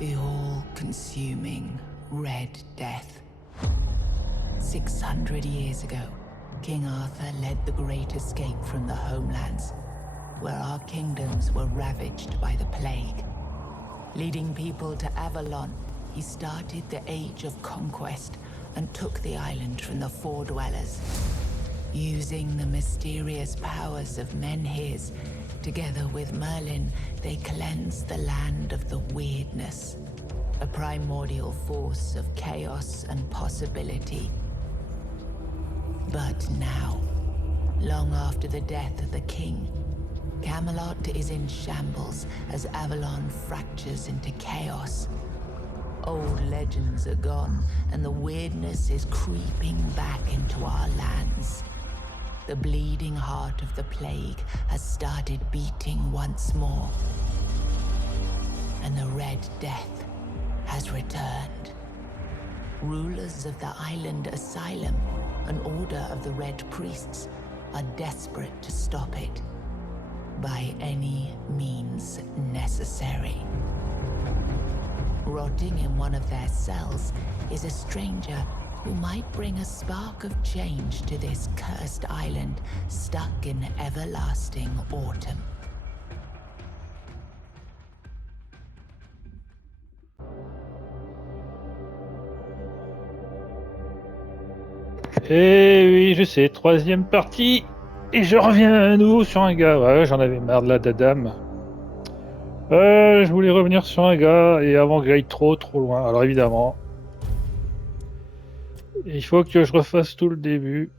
The all-consuming Red Death. 600 years ago, King Arthur led the Great Escape from the homelands, where our kingdoms were ravaged by the plague. Leading people to Avalon, he started the Age of Conquest and took the island from the Four Dwellers. Using the mysterious powers of Menhirs, together with Merlin, they cleansed the land of the weirdness, a primordial force of chaos and possibility. But now, long after the death of the king, Camelot is in shambles as Avalon fractures into chaos. Old legends are gone, and the weirdness is creeping back into our lands. The bleeding heart of the plague has started beating once more. And the Red Death has returned. Rulers of the island asylum, an order of the Red Priests, are desperate to stop it. By any means necessary. Rotting in one of their cells is a stranger who might bring a spark of change to this cursed island stuck in everlasting autumn. Et oui, je sais, troisième partie. Et je reviens à nouveau sur un gars. Ouais, j'en avais marre de la dadame. Je voulais revenir sur un gars et avant que j'aille trop loin. Alors évidemment, il faut que je refasse tout le début.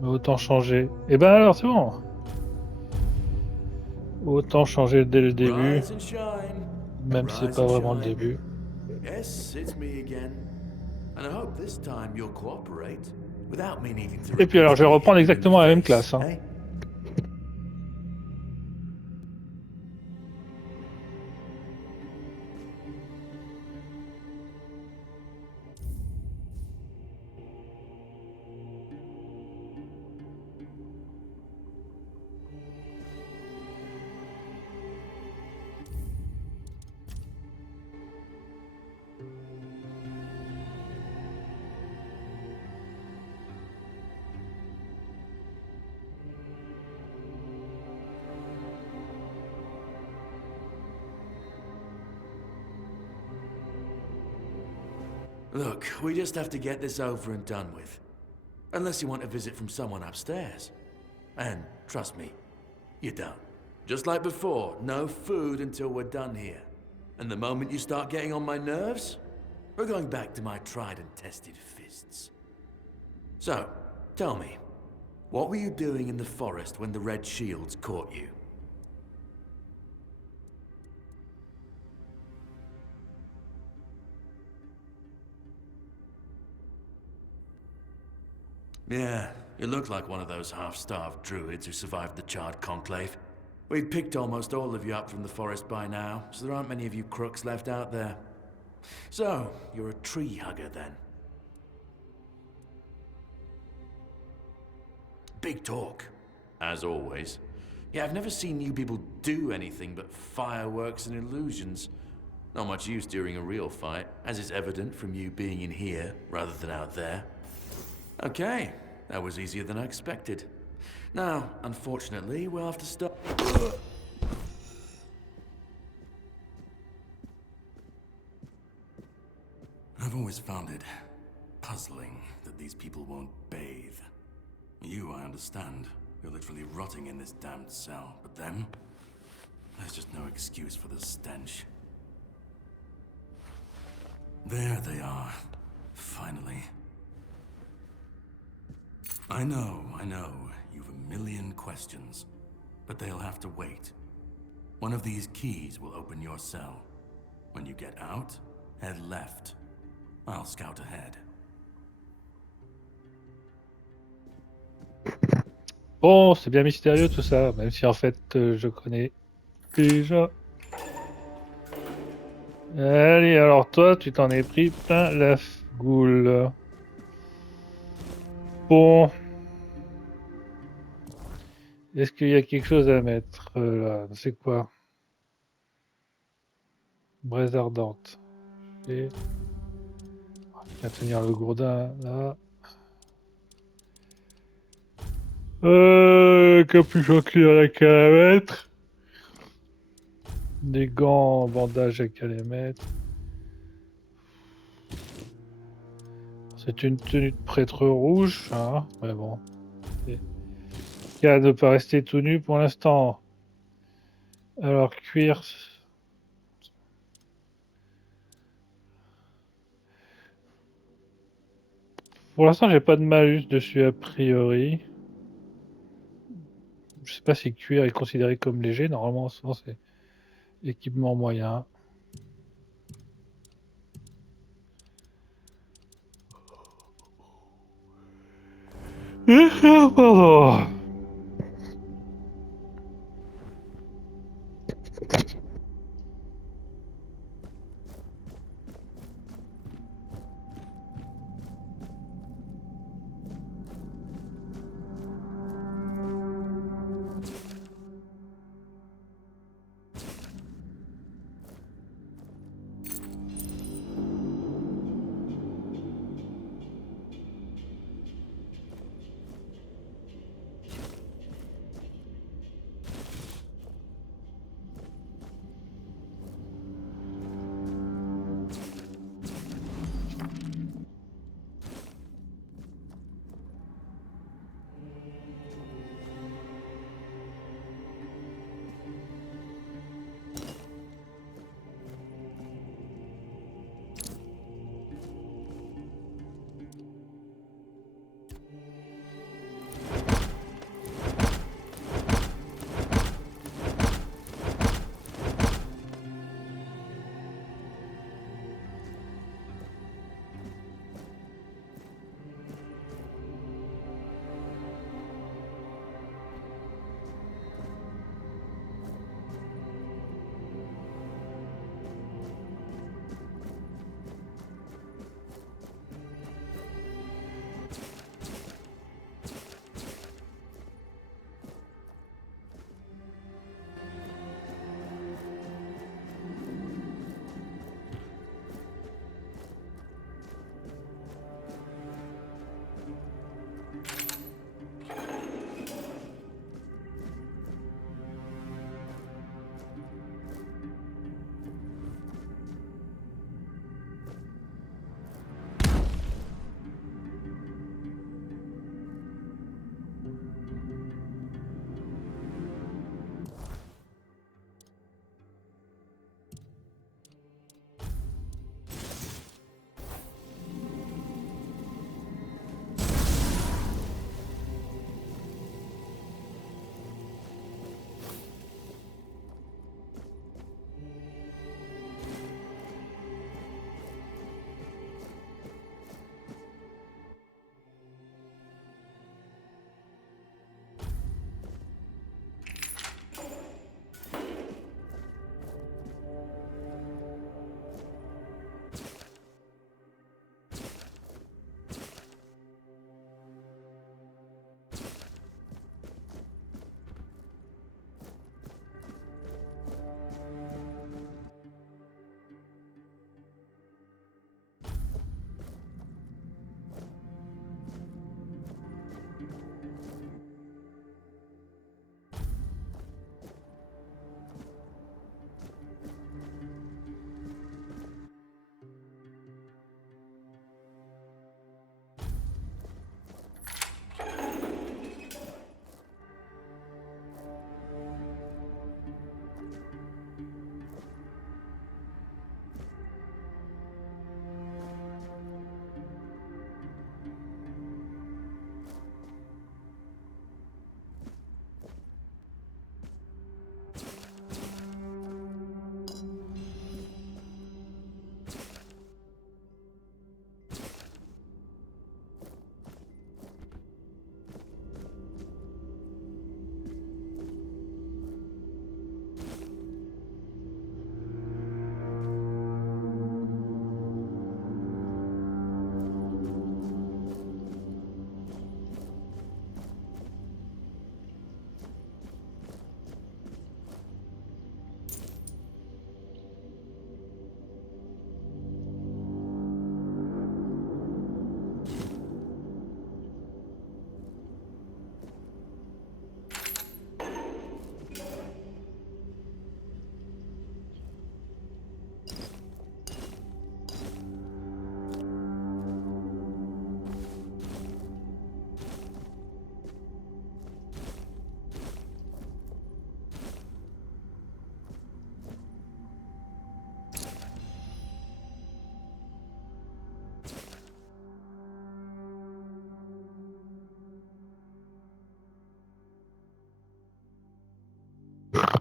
Mais autant changer. Et ben alors c'est bon. Autant changer dès le début. Même si c'est pas vraiment le début. Et puis alors je vais reprendre exactement la même classe. Hein. Look, we just have to get this over and done with. Unless you want a visit from someone upstairs. And trust me, you don't. Just like before, no food until we're done here. And the moment you start getting on my nerves, we're going back to my tried and tested fists. So, tell me, what were you doing in the forest when the Red Shields caught you? Yeah, you look like one of those half-starved druids who survived the Charred Conclave. We'd picked almost all of you up from the forest by now, so there aren't many of you crooks left out there. So, you're a tree hugger then? Big talk, as always. Yeah, I've never seen you people do anything but fireworks and illusions. Not much use during a real fight, as is evident from you being in here rather than out there. Okay, that was easier than I expected. Now, unfortunately, we'll have to stop. I've always found it puzzling that these people won't bathe. You, I understand. You're literally rotting in this damned cell. But them? There's just no excuse for the stench. There they are. Finally. I know. You've a million questions. But they'll have to wait. One of these keys will open your cell. When you get out, head left. I'll scout ahead. Bon, c'est bien mystérieux tout ça, même si en fait je connais déjà. Allez, alors toi, tu t'en es pris plein la goule. Bon. Est-ce qu'il y a quelque chose à mettre là? C'est quoi? Braise ardente. Et... On va tenir le gourdin là. Capuchon cuir à la calamètre. Des gants, bandages à calamètre. C'est une tenue de prêtre rouge, hein. Mais bon. Cas de ne pas rester tout nu pour l'instant. Alors, cuir. Pour l'instant, j'ai pas de malus dessus a priori. Je sais pas si cuir est considéré comme léger. Normalement, souvent, c'est équipement moyen. Pardon.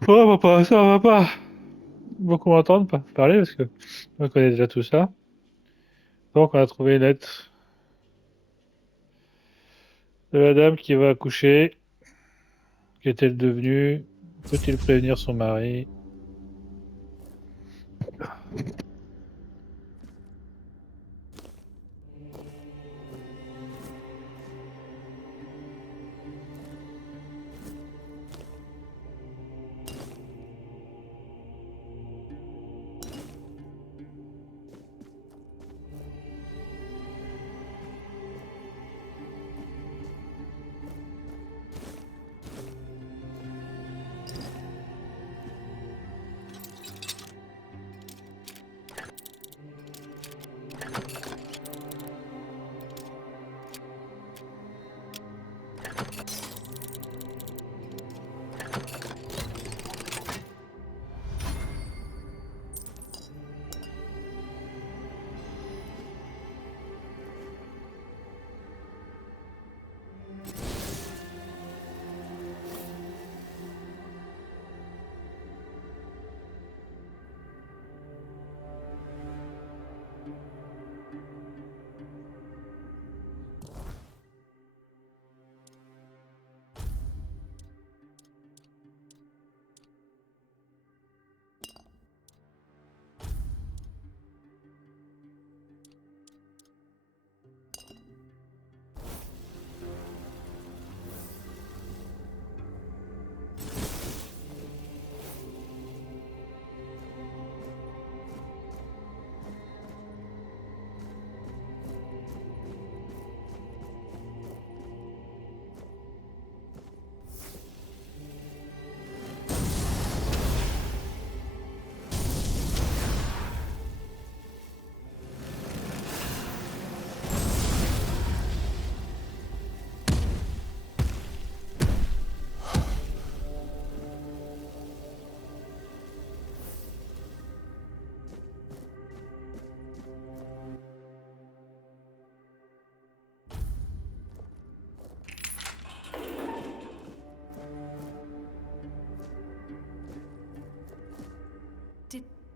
Oh, papa, ça va pas beaucoup m'entendre parler parce que on connaît déjà tout ça. Donc, on a trouvé une lettre de la dame qui va accoucher. Qu'est-elle devenue? Faut-il prévenir son mari?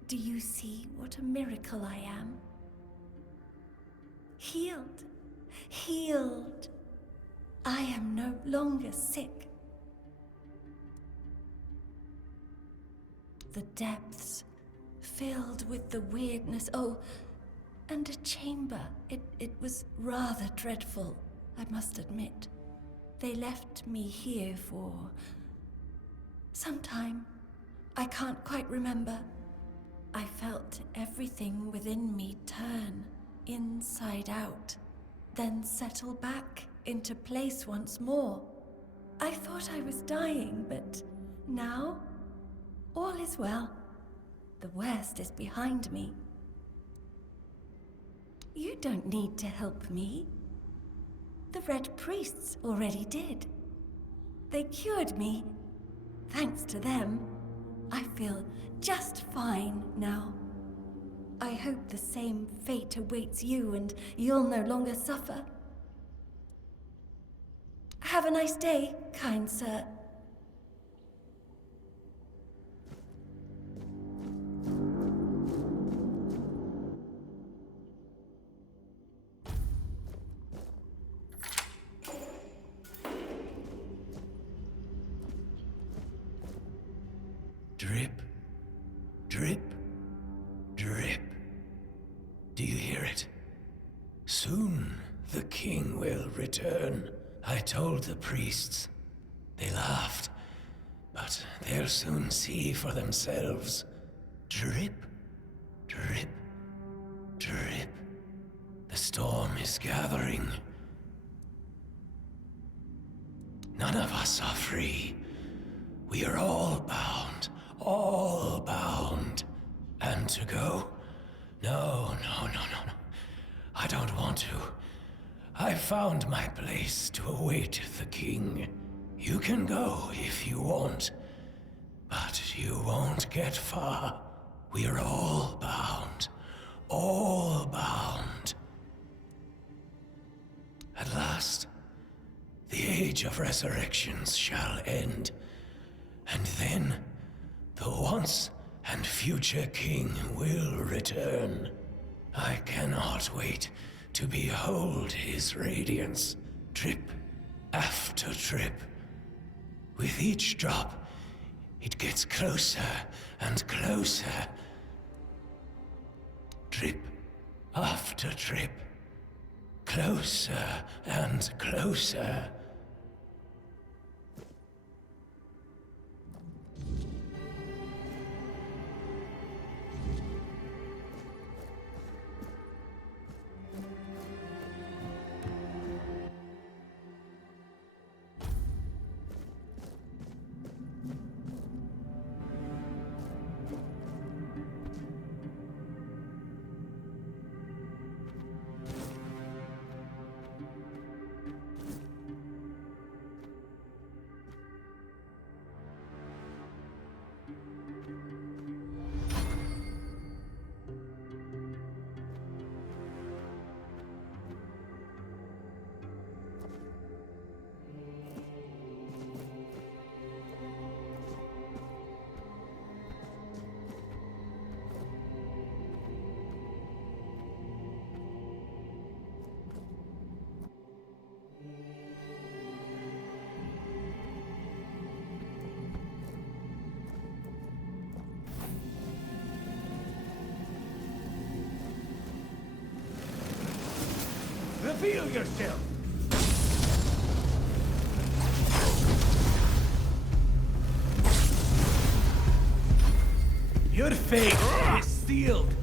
Do you see what a miracle I am? Healed. Healed. I am no longer sick. The depths filled with the weirdness. Oh, and a chamber. It was rather dreadful, I must admit. They left me here for some time. I can't quite remember. I felt everything within me turn inside out, then settle back into place once more. I thought I was dying, but now all is well. The worst is behind me. You don't need to help me. The Red Priests already did. They cured me. Thanks to them, I feel just fine now. I hope the same fate awaits you and you'll no longer suffer. Have a nice day, kind sir. Drip, drip, drip. Do you hear it? Soon the king will return. I told the priests. They laughed, but they'll soon see for themselves. Drip, drip, drip. The storm is gathering. None of us are free. We are all bound. All bound. And to go? No. I don't want to. I found my place to await the king. You can go if you want, but you won't get far. We are all bound. All bound. At last, the age of resurrections shall end, and then The once and future king will return. I cannot wait to behold his radiance, drip after drip. With each drop, it gets closer and closer. Drip after drip. Closer and closer. Reveal yourself! Your fate is sealed!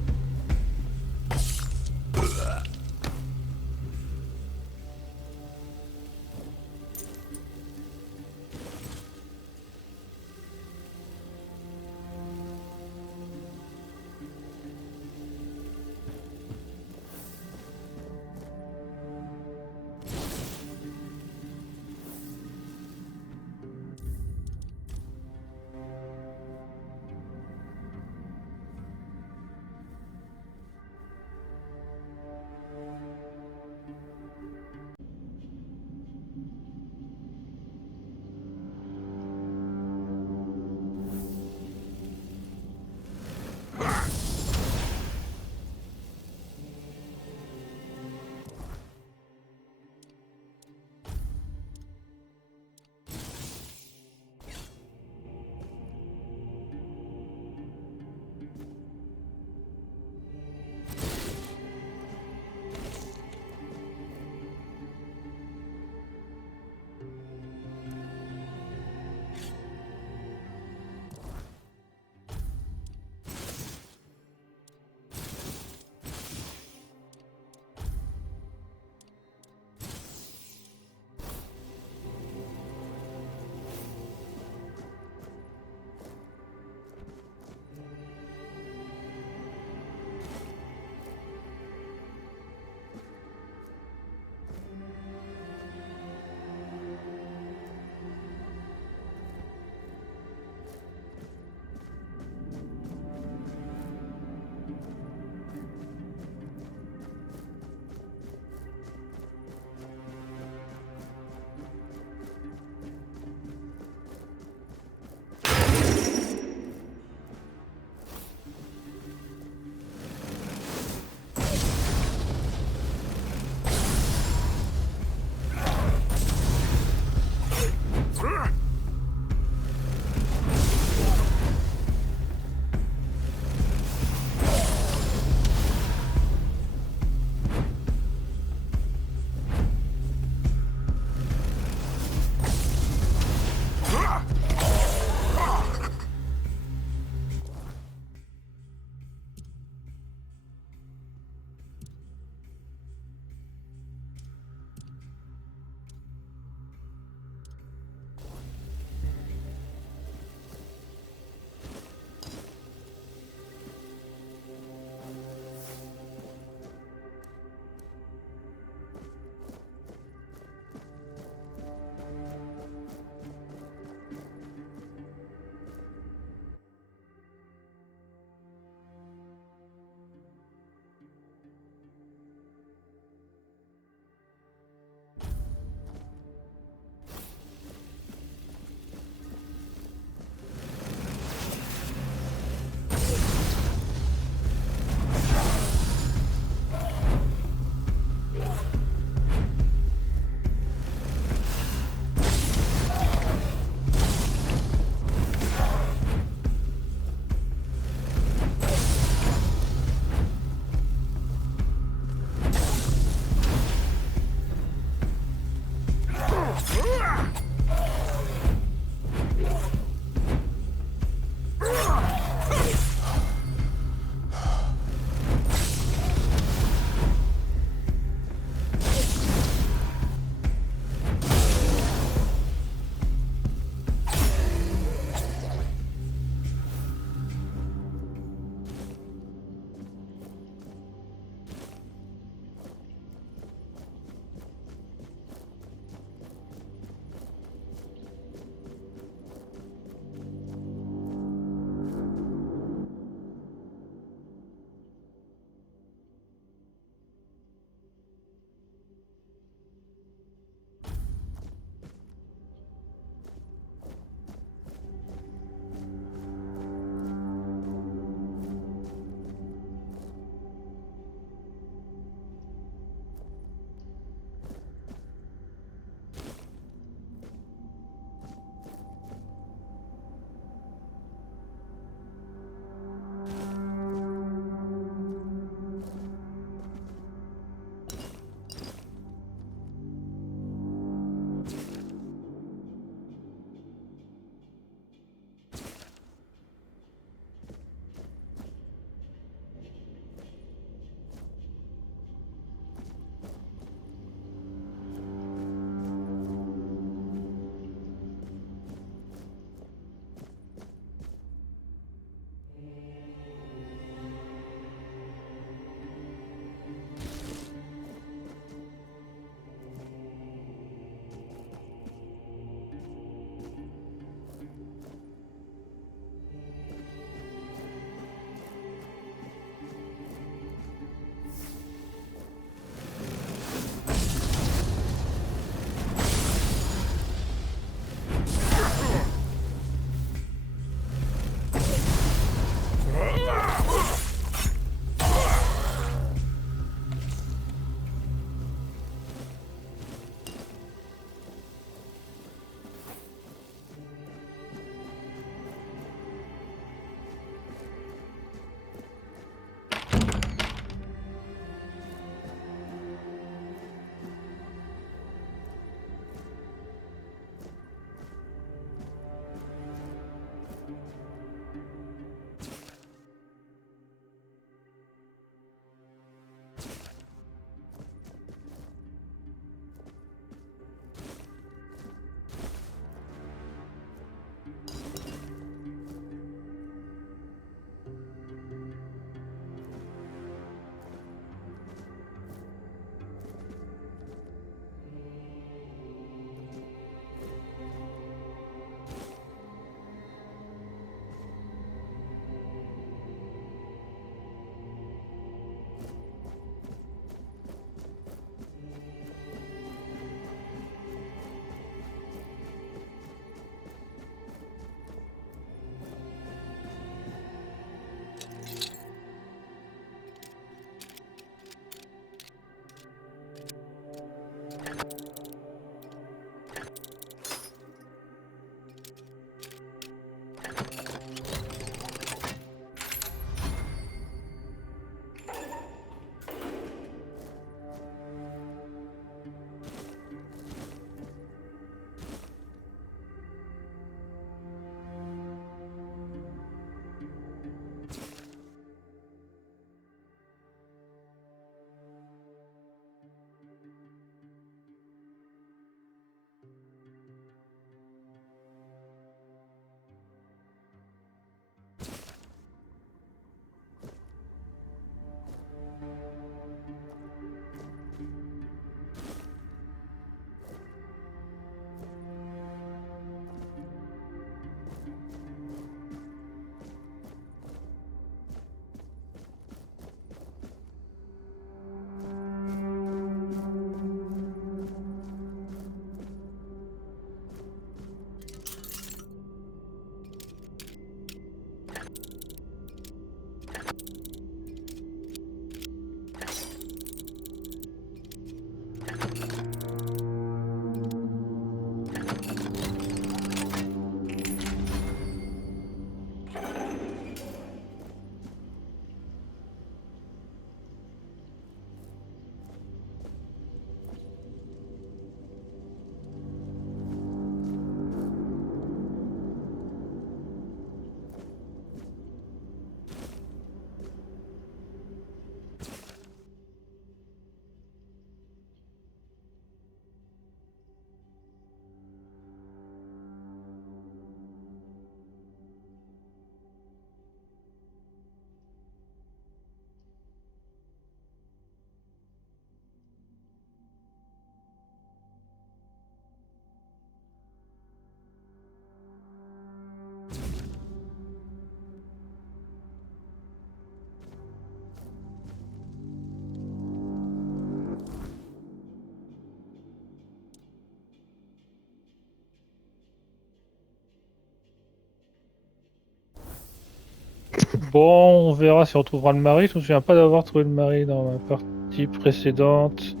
Bon, on verra si on trouvera le mari. Je me souviens pas d'avoir trouvé le mari dans ma partie précédente.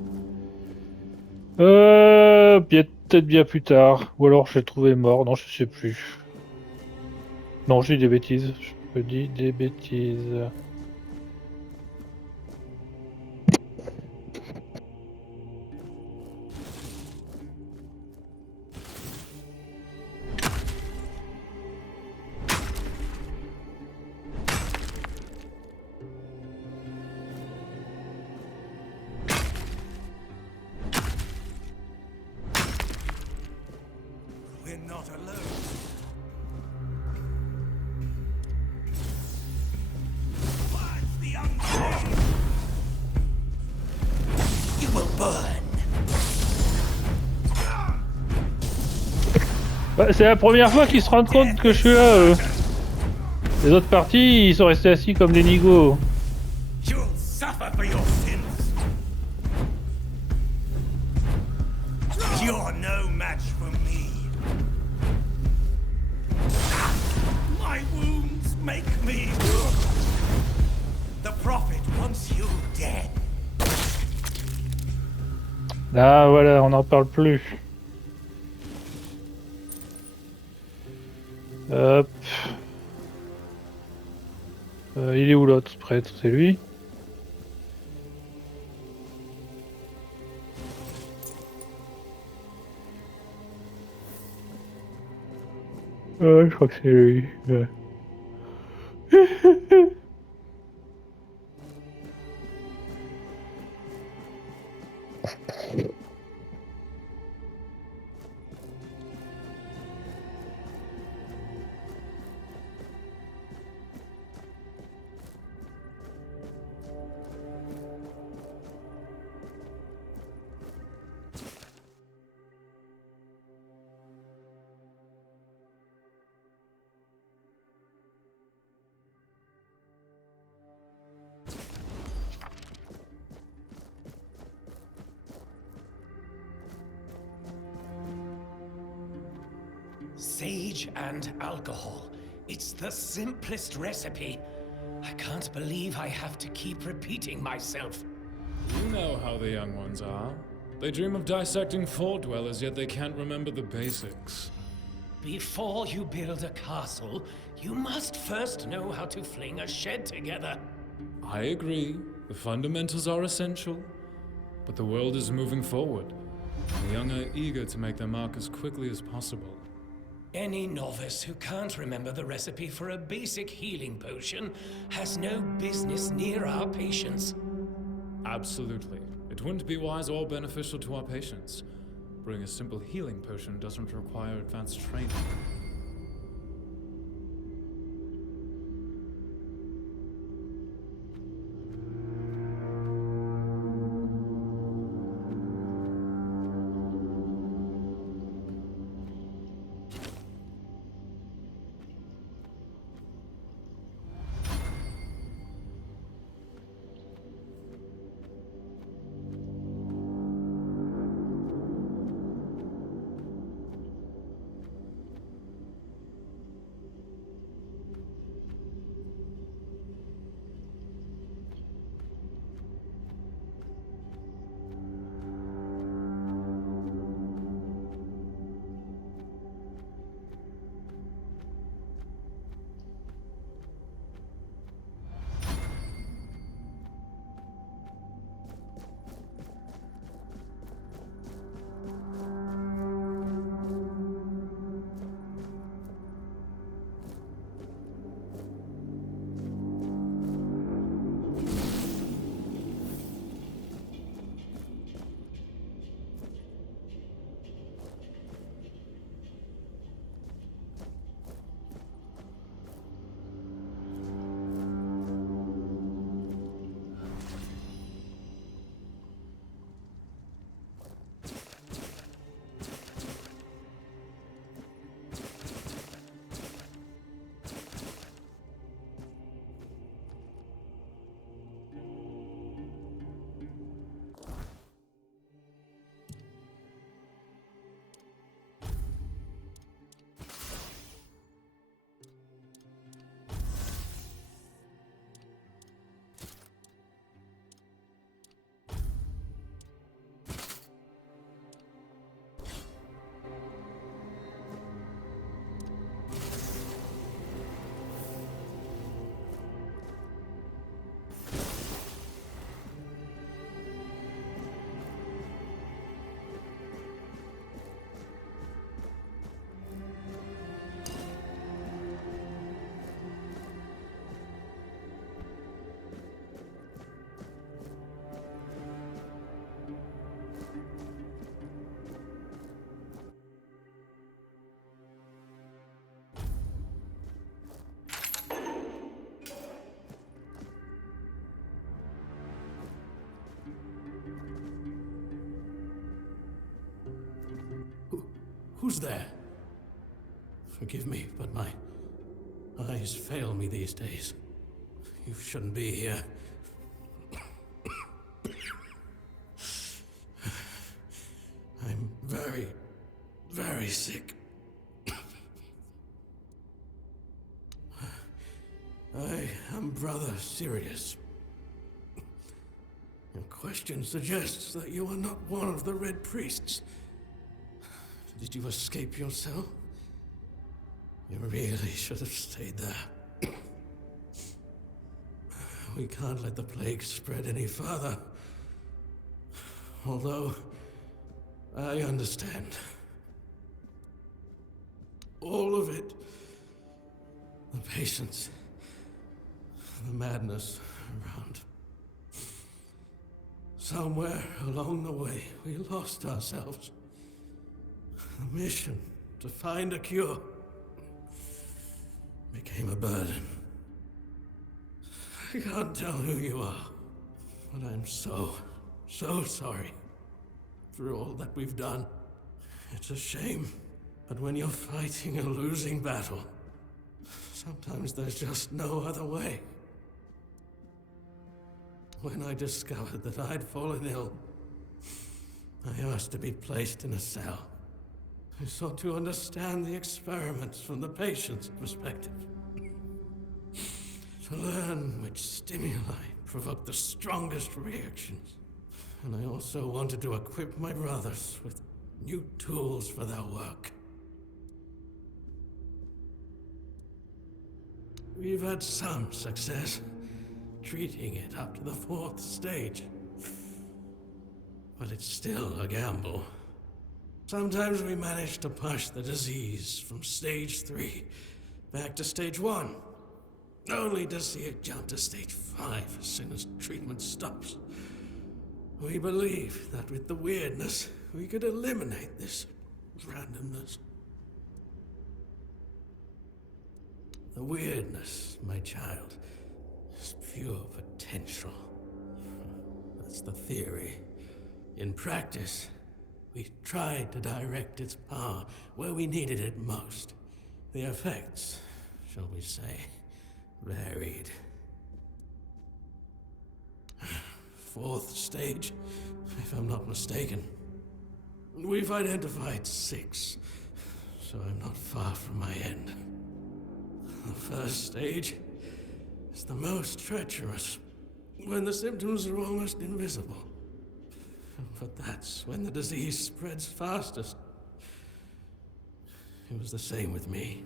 Peut-être bien plus tard. Ou alors je l'ai trouvé mort. Non, je sais plus. Non, je dis des bêtises. Je dis des bêtises. We're not alone. What's the unclean? You will burn. Bah, c'est la première fois qu'ils se rendent compte que je suis là. Les autres parties, ils sont restés assis comme des nigauds. You'll suffer for your sins. You're no match for me. My wounds make me. The prophet wants you dead. Ah voilà, on n'en parle plus. Hop. Il est où l'autre prêtre? C'est lui? Je crois que c'est lui. Ouais. Sage and alcohol. It's the simplest recipe. I can't believe I have to keep repeating myself. You know how the young ones are. They dream of dissecting fort dwellers, yet they can't remember the basics. Before you build a castle, you must first know how to fling a shed together. I agree. The fundamentals are essential. But the world is moving forward. The young are eager to make their mark as quickly as possible. Any novice who can't remember the recipe for a basic healing potion has no business near our patients. Absolutely. It wouldn't be wise or beneficial to our patients. Brewing a simple healing potion doesn't require advanced training. Who's there? Forgive me, but my eyes fail me these days. You shouldn't be here. I'm very, very sick. I am Brother Sirius. Your question suggests that you are not one of the Red Priests. Did you escape your cell? You really should have stayed there. We can't let the plague spread any further. Although, I understand. All of it. The patience. The madness around. Somewhere along the way, we lost ourselves. The mission to find a cure became a burden. I can't tell who you are, but I'm so sorry for all that we've done. It's a shame, but when you're fighting a losing battle, sometimes there's just no other way. When I discovered that I'd fallen ill, I asked to be placed in a cell. I sought to understand the experiments from the patient's perspective. To learn which stimuli provoke the strongest reactions. And I also wanted to equip my brothers with new tools for their work. We've had some success, treating it up to the 4th stage. But it's still a gamble. Sometimes we manage to push the disease from stage 3 back to stage 1, only to see it jump to stage 5 as soon as treatment stops. We believe that with the weirdness, we could eliminate this randomness. The weirdness, my child, is pure potential. That's the theory. In practice, we tried to direct its power where we needed it most. The effects, shall we say, varied. 4th stage, if I'm not mistaken. We've identified 6, so I'm not far from my end. The 1st stage is the most treacherous, when the symptoms are almost invisible. But that's when the disease spreads fastest. It was the same with me.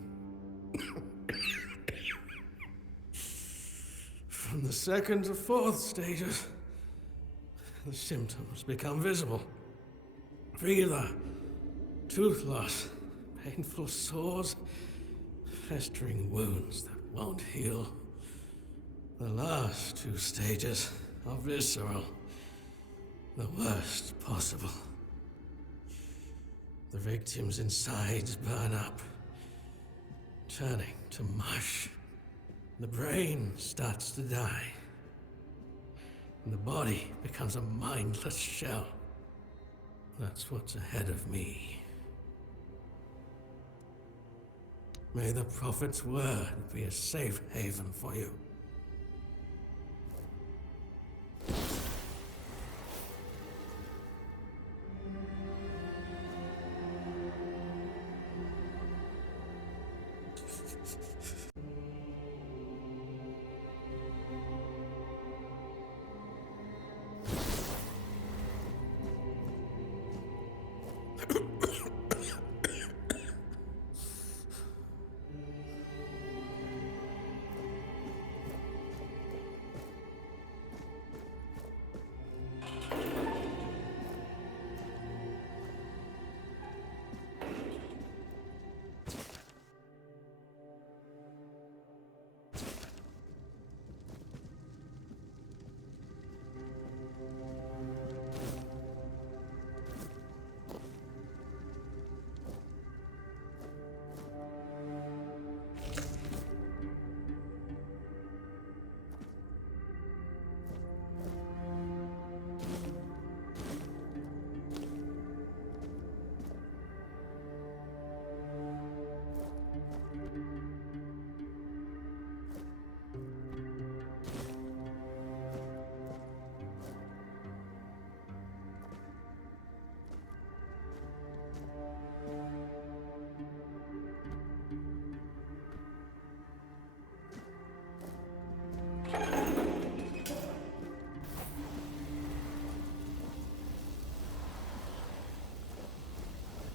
From the 2nd to 4th stages, the symptoms become visible. Fever, tooth loss, painful sores, festering wounds that won't heal. The last 2 stages are visceral. The worst possible. The victim's insides burn up, turning to mush. The brain starts to die. And the body becomes a mindless shell. That's what's ahead of me. May the Prophet's word be a safe haven for you.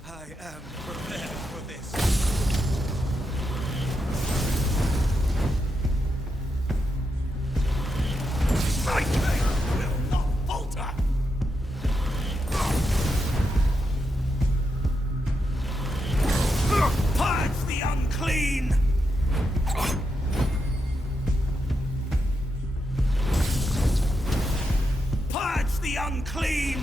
I am prepared for this. My faith will not falter! Purge the unclean! Purge the unclean!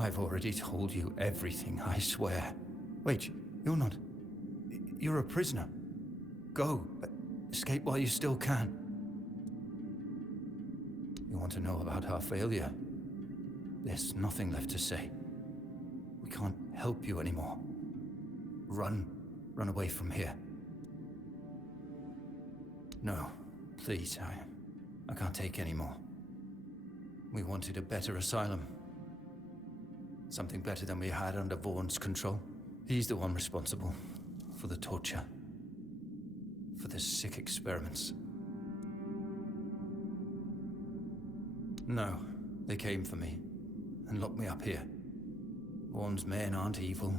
I've already told you everything, I swear. Wait, you're not... You're a prisoner. Go. Escape while you still can. You want to know about our failure? There's nothing left to say. We can't help you anymore. Run. Run away from here. No, please, I can't take any more. We wanted a better asylum. Something better than we had under Vaughn's control. He's the one responsible for the torture, for the sick experiments. No, they came for me and locked me up here. Vaughn's men aren't evil.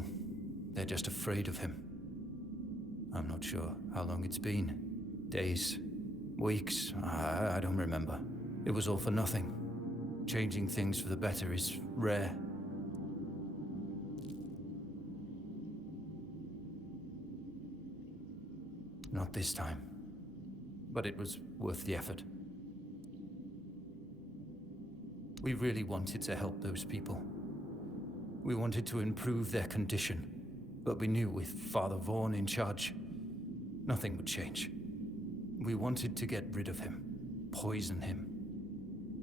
They're just afraid of him. I'm not sure how long it's been. Days, weeks, I don't remember. It was all for nothing. Changing things for the better is rare. Not this time. But it was worth the effort. We really wanted to help those people. We wanted to improve their condition. But we knew with Father Vaughn in charge, nothing would change. We wanted to get rid of him, poison him.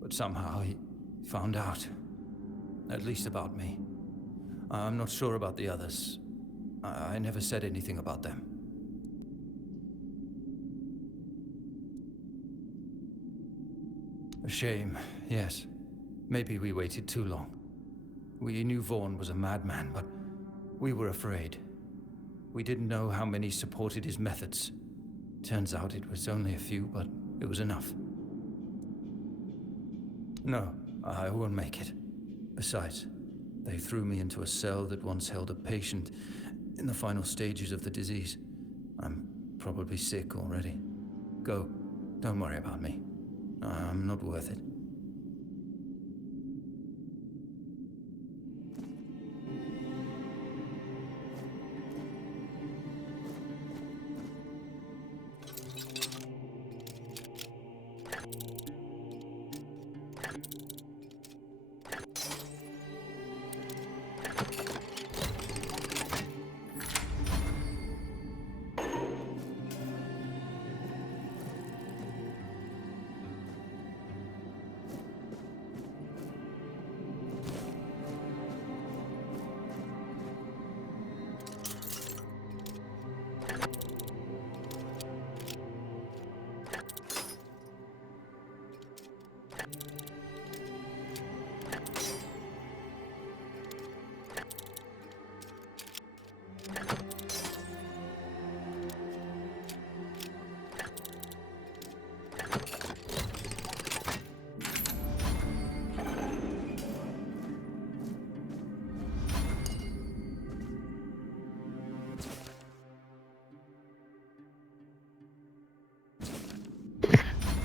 But somehow he found out. At least about me. I'm not sure about the others. I never said anything about them. A shame, yes. Maybe we waited too long. We knew Vaughn was a madman, but we were afraid. We didn't know how many supported his methods. Turns out it was only a few, but it was enough. No, I won't make it. Besides, they threw me into a cell that once held a patient in the final stages of the disease. I'm probably sick already. Go. Don't worry about me. I'm not worth it.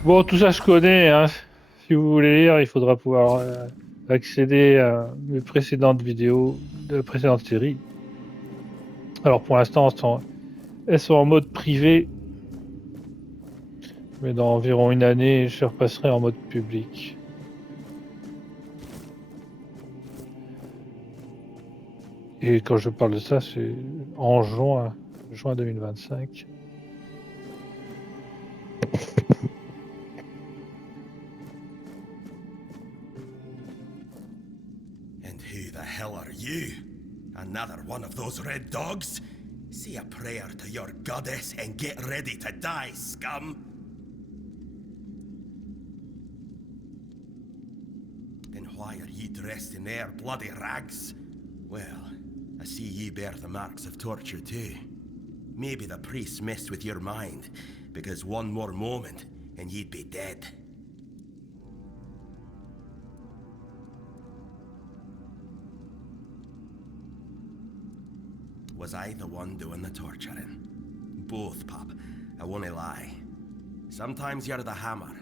Bon, tout ça je connais, hein. Si vous voulez lire, il faudra pouvoir accéder à mes précédentes vidéos de la précédente série. Alors pour l'instant, elles sont en mode privé, mais dans environ une année, je repasserai en mode public. Et quand je parle de ça, c'est en juin 2025. Who the hell are you? Another one of those red dogs? Say a prayer to your goddess and get ready to die, scum! Then why are ye dressed in their bloody rags? Well, I see ye bear the marks of torture too. Maybe the priest messed with your mind, because one more moment and ye'd be dead. Was I the one doing the torturing? Both, pup. I won't lie. Sometimes you're the hammer,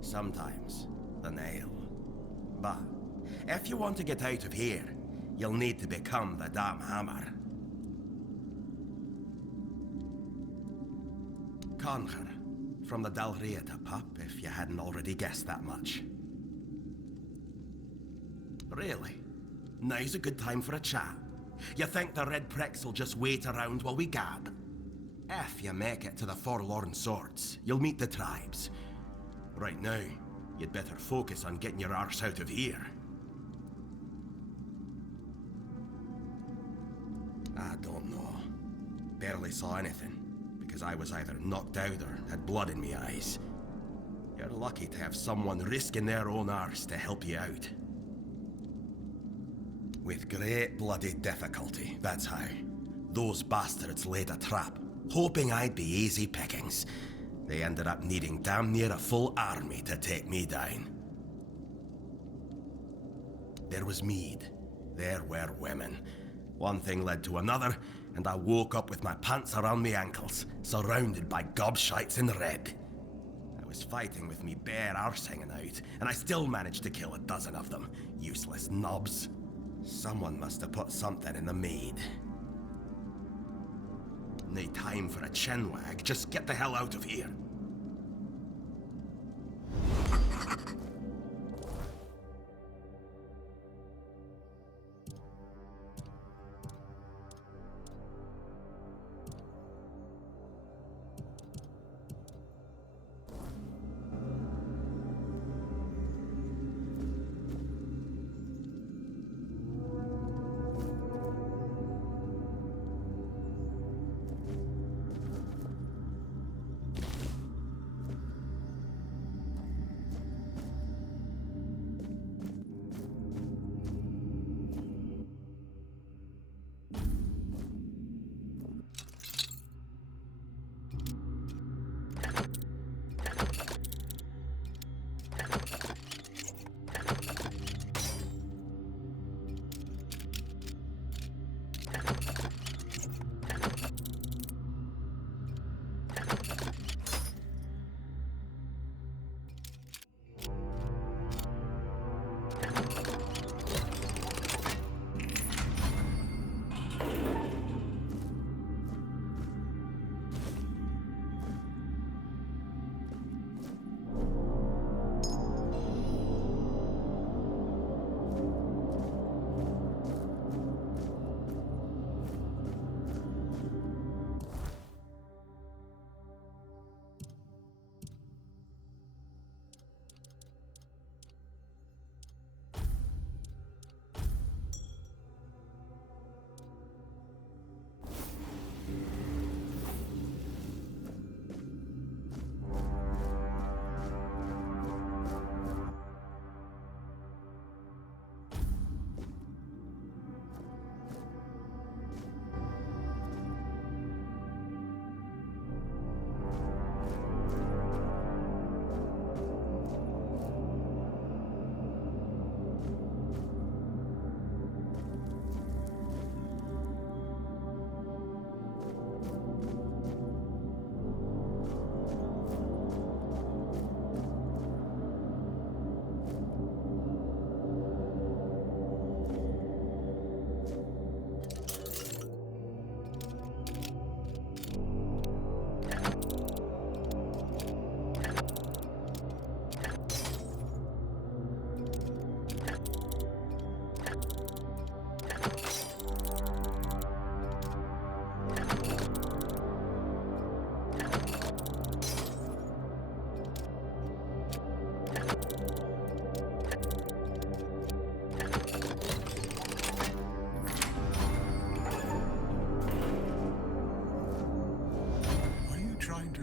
sometimes the nail. But if you want to get out of here, you'll need to become the damn hammer. Conquer, from the Dalrieta, pup, if you hadn't already guessed that much. Really? Now's a good time for a chat. You think the red pricks will just wait around while we gab? If you make it to the Forlorn Swords, you'll meet the tribes. Right now, you'd better focus on getting your arse out of here. I don't know. Barely saw anything, because I was either knocked out or had blood in my eyes. You're lucky to have someone risking their own arse to help you out. With great bloody difficulty, that's how. Those bastards laid a trap, hoping I'd be easy pickings. They ended up needing damn near a full army to take me down. There was mead. There were women. One thing led to another, and I woke up with my pants around my ankles, surrounded by gobshites in red. I was fighting with me bare arse hanging out, and I still managed to kill a dozen of them. Useless knobs. Someone must have put something in the mead. No time for a chinwag. Just get the hell out of here.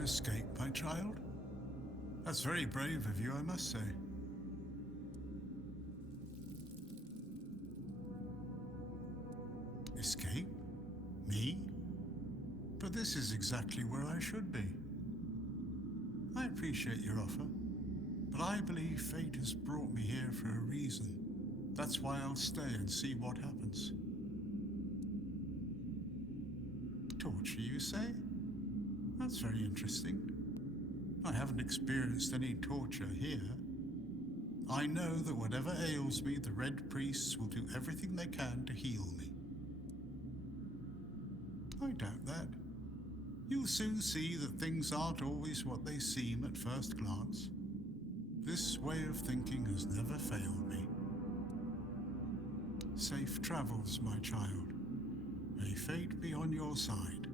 Escape, my child? That's very brave of you, I must say. Escape? Me? But this is exactly where I should be. I appreciate your offer, but I believe fate has brought me here for a reason. That's why I'll stay and see what happens. Torture, you say? That's very interesting. I haven't experienced any torture here. I know that whatever ails me, the Red Priests will do everything they can to heal me. I doubt that. You'll soon see that things aren't always what they seem at first glance. This way of thinking has never failed me. Safe travels, my child. May fate be on your side.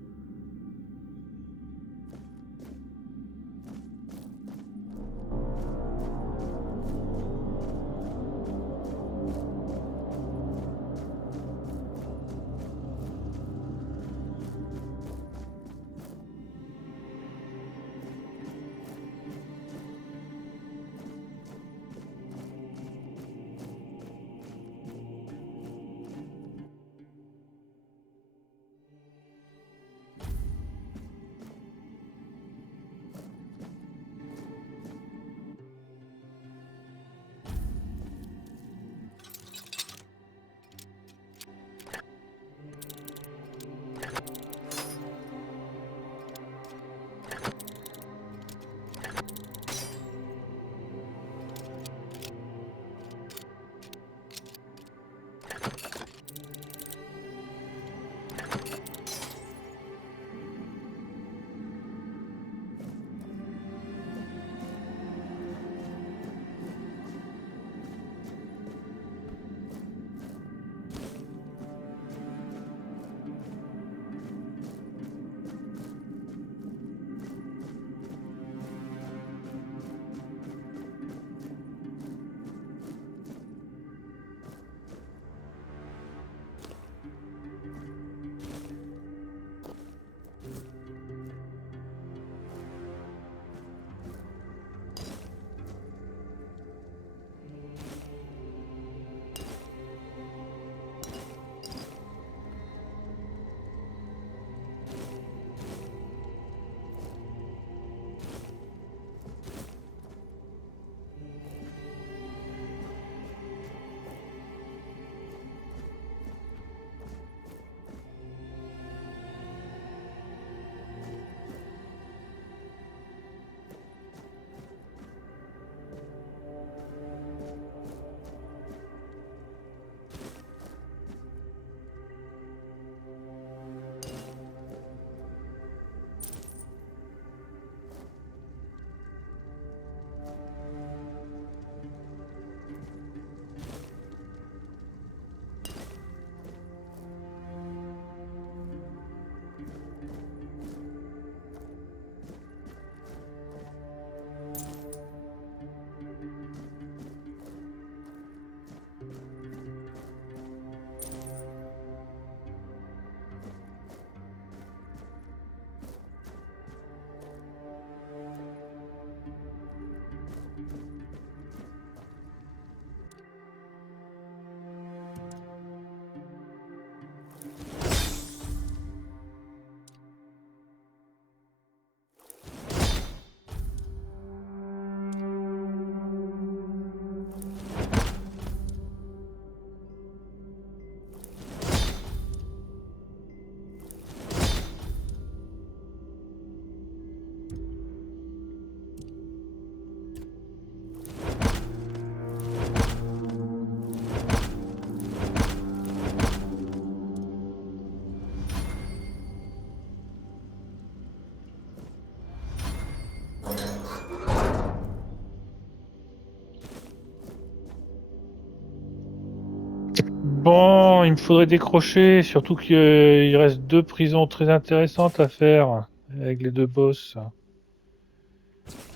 il me faudrait décrocher, surtout qu'il reste 2 prisons très intéressantes à faire avec les 2 boss.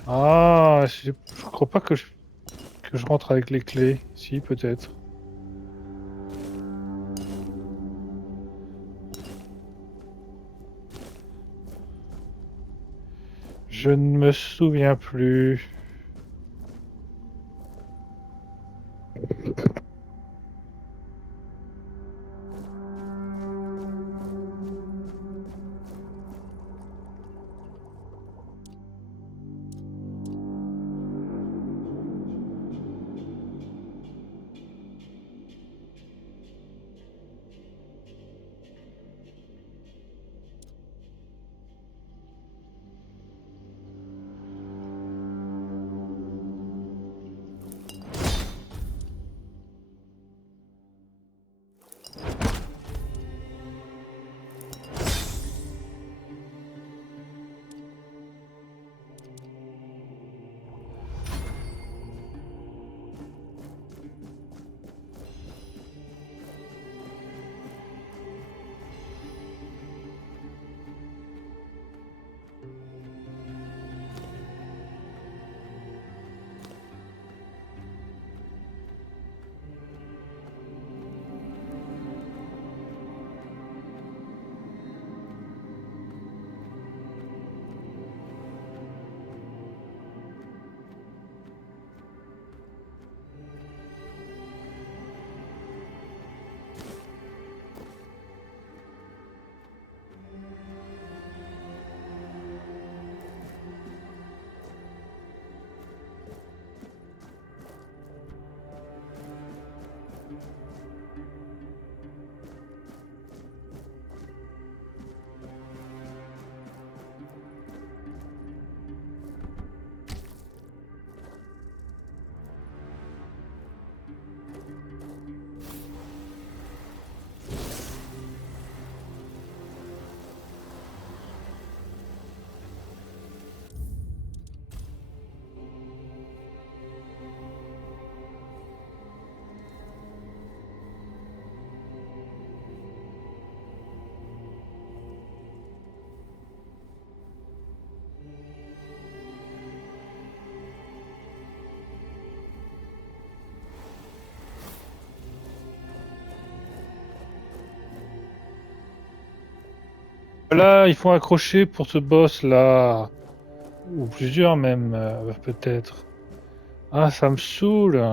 Ah, je crois pas que je rentre avec les clés. Si, peut-être. Je ne me souviens plus. Là, il faut accrocher pour ce boss là. Ou plusieurs même, peut-être. Ah, ça me saoule.